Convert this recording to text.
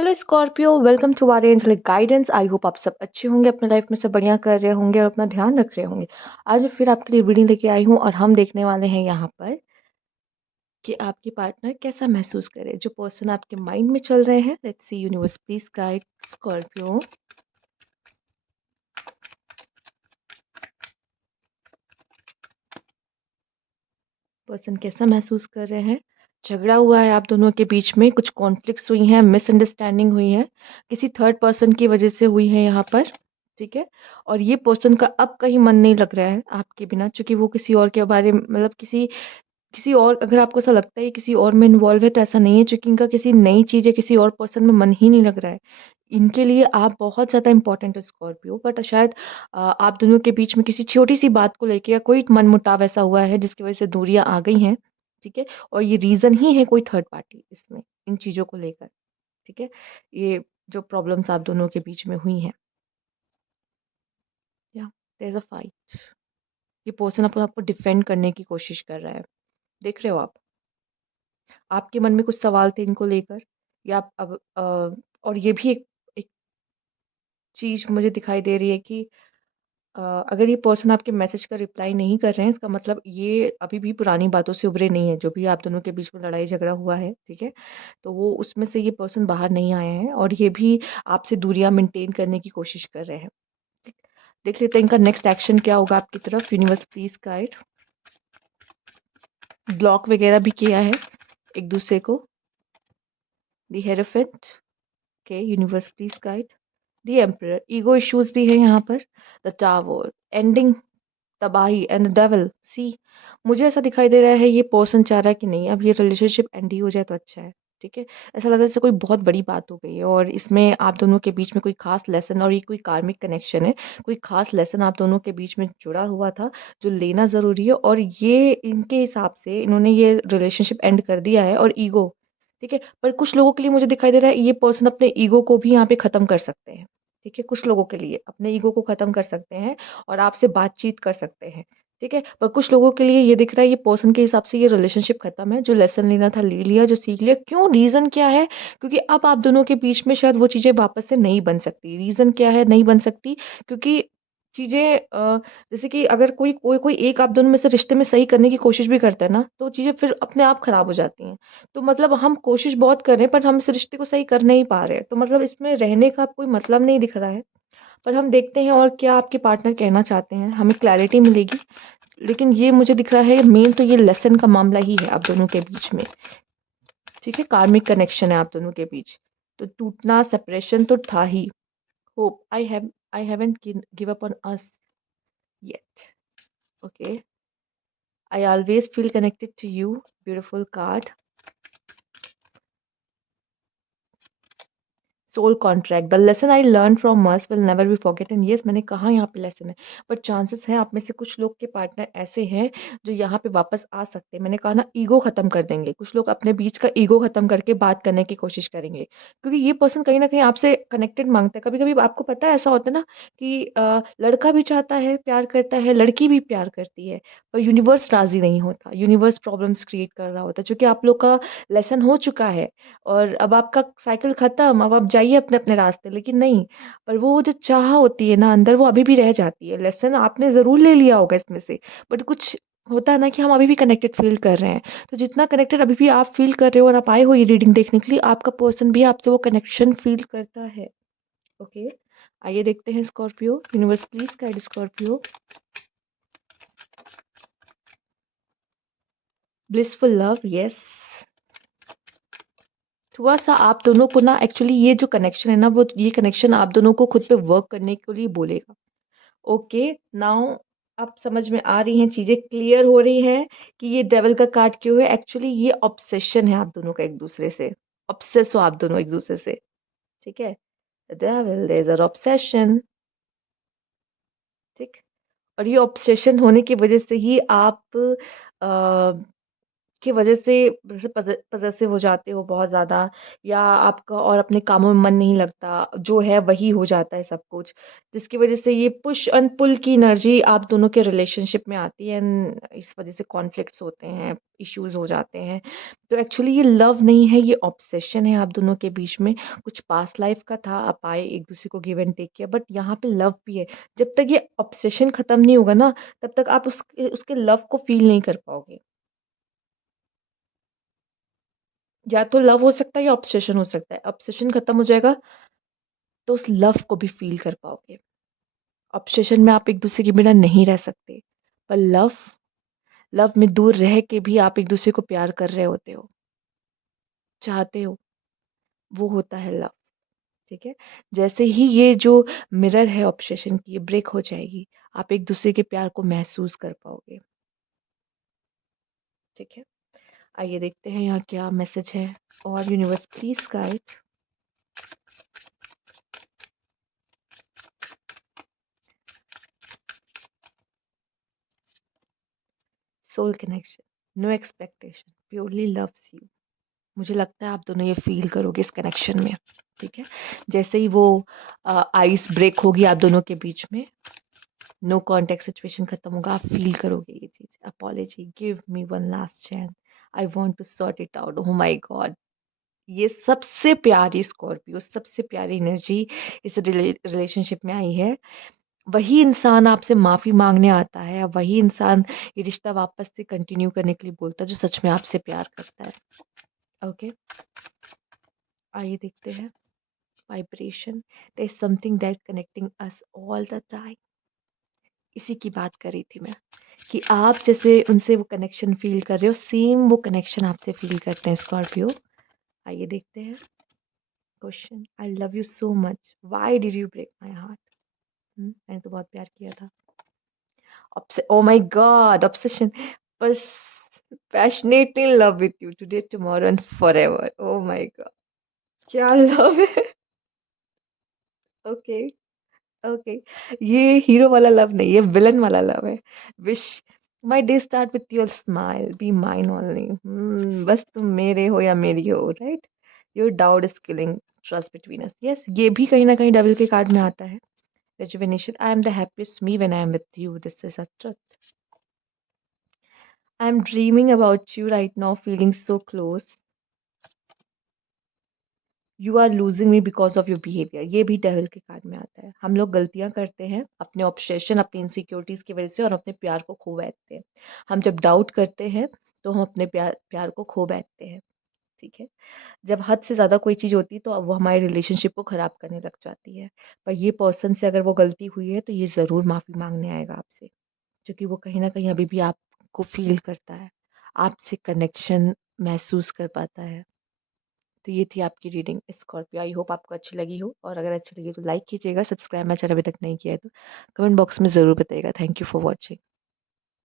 Hello Scorpio, welcome to our angelic guidance. I hope आप सब अच्छे होंगे, अपने लाइफ में सब बढ़िया कर रहे होंगे और अपना ध्यान रख रहे होंगे। आज मैं फिर आपके लिए रीडिंग लेके आई हूँ और हम देखने वाले हैं यहाँ पर कि आपकी पार्टनर कैसा महसूस करे, जो पर्सन आपके माइंड में चल रहे हैं। Let's see universe please guide Scorpio. Person कैसा महसूस कर रहे हैं। झगड़ा हुआ है आप दोनों के बीच में, कुछ कॉन्फ्लिक्ट्स हुई हैं, मिसअंडरस्टैंडिंग हुई है, किसी थर्ड पर्सन की वजह से हुई है यहाँ पर। ठीक है। और ये पर्सन का अब कहीं मन नहीं लग रहा है आपके बिना, क्योंकि वो किसी और के बारे में मतलब किसी किसी और, अगर आपको ऐसा लगता है किसी और में इन्वॉल्व है तो ऐसा नहीं है, क्योंकि इनका किसी नई चीज़ या किसी और पर्सन में मन ही नहीं लग रहा है। इनके लिए आप बहुत ज़्यादा इंपॉर्टेंट हो स्कॉर्पियो, बट शायद आप दोनों के बीच में किसी छोटी सी बात को लेके या कोई मनमुटाव ऐसा हुआ है जिसकी वजह से दूरियां आ गई हैं। ठीक है। और ये रीज़न ही है कोई थर्ड पार्टी इसमें, इन चीज़ों को लेकर। ठीक है। ये जो प्रॉब्लम्स आप दोनों के बीच में हुई हैं, या देयर इज अ फाइट। ये पर्सन अपने आप को डिफेंड करने की कोशिश कर रहा है। देख रहे हो आप, आपके मन में कुछ सवाल थे इनको लेकर, या आप अब और ये भी एक चीज़ मुझे दिखाई दे रही है कि अगर ये पर्सन आपके मैसेज का रिप्लाई नहीं कर रहे हैं, इसका मतलब ये अभी भी पुरानी बातों से उभरे नहीं है। जो भी आप दोनों के बीच में लड़ाई झगड़ा हुआ है, ठीक है, तो वो उसमें से ये पर्सन बाहर नहीं आए हैं और ये भी आपसे दूरियां मेंटेन करने की कोशिश कर रहे हैं। ठीक। देख लेते हैं इनका नेक्स्ट एक्शन क्या होगा आपकी तरफ। Universe please guide. ब्लॉक वगैरह भी किया है एक दूसरे को। The hierophant. Okay, universe please guide. The emperor. Ego issues भी है यहाँ पर। The tower. एंडिंग। तबाही एंड द डेविल। सी, मुझे ऐसा दिखाई दे रहा है ये पर्सन चाह रहा है कि नहीं, अब ये रिलेशनशिप एंड ही हो जाए तो अच्छा है। ठीक है। ऐसा लग रहा है जैसे कोई बहुत बड़ी बात हो गई है और इसमें आप दोनों के बीच में कोई खास लेसन, और ये कोई कार्मिक कनेक्शन है, कोई खास लेसन आप दोनों के बीच में जुड़ा हुआ था जो लेना ज़रूरी है, और ये इनके हिसाब से इन्होंने ये रिलेशनशिप एंड कर दिया है। और ईगो, ठीक है, पर कुछ लोगों के लिए मुझे दिखाई दे रहा है ये पर्सन अपने ईगो को भी यहाँ पे ख़त्म कर सकते हैं। ठीक है, कुछ लोगों के लिए अपने ईगो को ख़त्म कर सकते हैं और आपसे बातचीत कर सकते हैं। ठीक है। पर कुछ लोगों के लिए ये दिख रहा है ये पर्सन के हिसाब से ये रिलेशनशिप खत्म है। जो लेसन लेना था ले लिया, जो सीख लिया। क्यों, रीज़न क्या है? क्योंकि अब आप दोनों के बीच में शायद वो चीज़ें वापस से नहीं बन सकती। रीज़न क्या है नहीं बन सकती? क्योंकि चीज़ें जैसे कि अगर कोई कोई कोई एक आप दोनों में से रिश्ते में सही करने की कोशिश भी करता है ना, तो चीज़ें फिर अपने आप खराब हो जाती हैं। तो मतलब हम कोशिश बहुत कर रहे हैं पर हम इस रिश्ते को सही कर नहीं पा रहे हैं, तो मतलब इसमें रहने का कोई मतलब नहीं दिख रहा है। पर हम देखते हैं और क्या आपके पार्टनर कहना चाहते हैं, हमें क्लैरिटी मिलेगी। लेकिन ये मुझे दिख रहा है मेन तो ये लेसन का मामला ही है आप दोनों के बीच में। ठीक है, कार्मिक कनेक्शन है आप दोनों के बीच। तो टूटना, सेपरेशन तो था ही। Hope I haven't give up on us yet. Okay. I always feel connected to you. Beautiful card. Soul contract. The lesson I learn from us will never be forgotten. Yes, मैंने कहा यहाँ पे lesson है, but chances हैं आप में से कुछ लोग के पार्टनर ऐसे हैं जो यहाँ पे वापस आ सकते हैं। मैंने कहा ना, ईगो खत्म कर देंगे। कुछ लोग अपने बीच का ईगो खत्म करके बात करने की कोशिश करेंगे, क्योंकि ये पर्सन कहीं ना कहीं आपसे कनेक्टेड मांगता है। कभी कभी आपको पता है ऐसा होता है ना कि लड़का भी चाहता है, प्यार करता है, लड़की भी प्यार करती है, पर यूनिवर्स राजी नहीं होता। यूनिवर्स प्रॉब्लम्स क्रिएट कर रहा होता है, क्योंकि आप लोग का लेसन हो चुका है और अब आपका साइकिल खत्म। अब आप जाइए अपने अपने रास्ते, लेकिन नहीं, पर वो जो चाह होती है ना अंदर, वो अभी भी रह जाती है। लेसन आपने ज़रूर ले लिया होगा इसमें से, बट कुछ होता है ना कि हम अभी भी कनेक्टेड फ़ील कर रहे हैं। तो जितना कनेक्टेड अभी भी आप फ़ील कर रहे हो और आप आए हो ये रीडिंग देखने के लिए, आपका पर्सन भी आपसे वो कनेक्शन फ़ील करता है। ओके। आइए देखते हैं Scorpio. Universe please guide Scorpio. Blissful love, yes. थोड़ा-सा आप दोनों को ना, एक्चुअली ये जो कनेक्शन है ना, वो ये कनेक्शन आप दोनों को खुद पे वर्क करने के लिए बोलेगा। ओके, नाउ अब समझ में आ रही हैं, चीज़ें क्लियर हो रही हैं कि ये डेविल का कार्ड क्यों है। एक्चुअली ये ऑब्सेशन है आप दोनों का एक-दूसरे से। ऑब्सेस हो आप दोनों एक-दूसरे से, ठीक है? The devil, there is an obsession, ठीक? और ये ऑब्सेशन होने की वज़ह से ही आप अ की वजह से जैसे पजेसिव हो जाते हो बहुत ज़्यादा, या आपका और अपने कामों में मन नहीं लगता, जो है वही हो जाता है सब कुछ, जिसकी वजह से ये पुश एंड पुल की एनर्जी आप दोनों के रिलेशनशिप में आती है, एंड इस वजह से कॉन्फ्लिक्ट्स होते हैं, इश्यूज हो जाते हैं। तो एक्चुअली ये लव नहीं है, ये ऑब्सेशन है आप दोनों के बीच में। कुछ पास्ट लाइफ का था, आप आए एक दूसरे को गिव एंड टेक किया, बट यहाँ पे लव भी है। जब तक ये ऑब्सेशन खत्म नहीं होगा ना, तब तक आप उसके लव को फील नहीं कर पाओगे। या तो लव हो सकता है या ऑब्सेशन हो सकता है। ऑब्सेशन खत्म हो जाएगा तो उस लव को भी फील कर पाओगे। ऑब्सेशन में आप एक दूसरे के बिना नहीं रह सकते, पर लव, लव में दूर रह के भी आप एक दूसरे को प्यार कर रहे होते हो, चाहते हो, वो होता है लव। ठीक है। जैसे ही ये जो मिरर है ऑब्सेशन की, ये ब्रेक हो जाएगी, आप एक दूसरे के प्यार को महसूस कर पाओगे। ठीक है। आइए देखते हैं यहाँ क्या मैसेज है। और universe please guide soul connection, no expectation, purely loves you. मुझे लगता है आप दोनों ये फील करोगे इस कनेक्शन में। ठीक है। जैसे ही वो आइस ब्रेक होगी आप दोनों के बीच में, नो कॉन्टेक्ट सिचुएशन खत्म होगा, आप फील करोगे ये चीज। Apology, give me one last chance, I want to sort it out. Oh my God, ये सबसे प्यारी स्कॉर्पियो, सबसे प्यारी एनर्जी इस रिलेशनशिप में आई है। वही इंसान आपसे माफी मांगने आता है, वही इंसान ये रिश्ता वापस से कंटिन्यू करने के लिए बोलता है, जो सच में आपसे प्यार करता है। ओके। आइए देखते हैं vibration. There is something that connecting us all the time. इसी की बात कर रही थी मैं, कि आप जैसे उनसे वो कनेक्शन फील कर रहे हो, सेम वो कनेक्शन आपसे फील करते हैं स्कॉर्पियो। आइए देखते हैं question. I love you so much, why did you break my heart. मैंने तो बहुत प्यार किया था। ओ माय गॉड, ऑब्सेशन, बस passionately in love with you today tomorrow and forever. Oh my God, क्या लव है। ओके। ओके। ये हीरो वाला लव नहीं है, विलन वाला लव है। Wish my day start with your smile, be mine only. बस तुम मेरे हो या मेरी हो, right. Your doubt is killing trust between us. Yes, ये भी कहीं ना कहीं डबल के कार्ड में आता है। Rejuvenation, I am the happiest me when I am with you. This is a truth. I am dreaming about you right now, feeling so close. You are losing me because of your behaviour. ये भी devil के card में आता है। हम लोग गलतियां करते हैं अपने ऑब्सेशन, अपनी इनसिक्योरिटीज की वजह से, और अपने प्यार को खो बैठते हैं। हम जब डाउट करते हैं तो हम अपने प्यार प्यार को खो बैठते हैं। ठीक है। जब हद से ज़्यादा कोई चीज़ होती है तो अब वो हमारे रिलेशनशिप को ख़राब करने लग जाती है। पर ये पर्सन से अगर वो गलती हुई है तो ये ज़रूर माफ़ी मांगने आएगा आपसे, क्योंकि वो कहीं ना कहीं अभी भी आपको फील करता है, आपसे कनेक्शन महसूस कर पाता है। तो ये थी आपकी रीडिंग स्कॉर्पियो। आई होप आपको अच्छी लगी हो, और अगर अच्छी लगी तो लाइक कीजिएगा, सब्सक्राइब मैं अभी तक नहीं किया है तो कमेंट बॉक्स में ज़रूर बताइएगा। Thank you for watching.